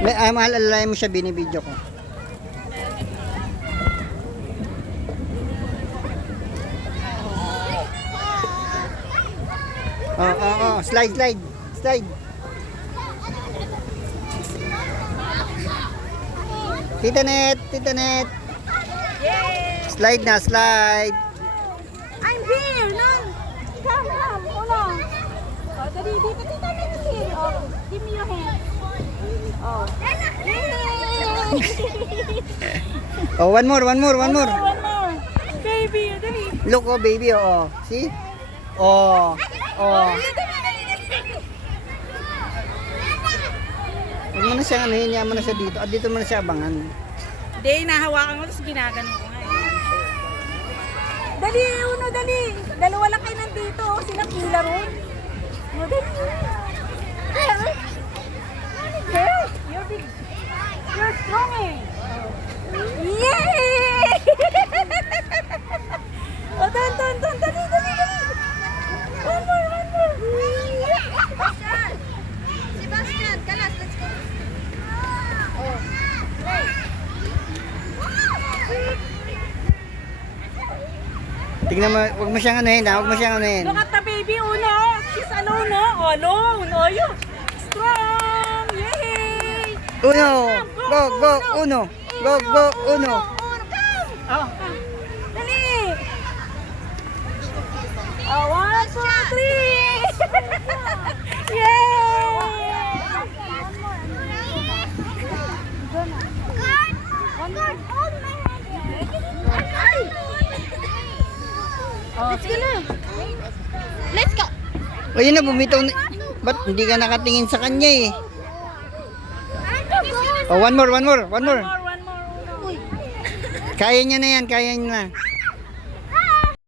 Mahal, alalayan mo siya, binibidyo ko. Slide, slide. Slide. Tita Net, Tita Net. Yay! Slide na, slide. I'm here, no? Come, come, uno. Oh, dali, dito, Tita Net is here. Oh, give me your hand. Oh. Yay! Oh, one more. One more. Baby, dali. Look, oh, baby, oh. See? Oh. Oh. Huwag mo na siya, hinya mo na siya dito. At dito mo na siya abangan. Hindi, nahawakan ko, tapos ginagano ko nga. Dali, uno, dali. Dalawa lang kayo nandito. Sila pila ron. Uno, dali. Girl, you're big. You're strong eh. Yay! Oh, dali, dali. One more. Sebastian, Kalas, let's go. Oh. Tingnan mo, huwag mo siyang anuhin, ha? Huwag mo siyang anuhin. Look at the baby, Uno. She's alone, no? Alone. Oh, you. Strong. Yay! Uno! Go, go, uno! Go, go, uno! Oh. Dali. Oh, 1, 2, 3. Yay! Let's go na. Let's go. O yun na, bumitaw na. Ba't hindi ka nakatingin sa kanya eh? Oh, one more. One more. Kaya niya na yan, kaya niya na.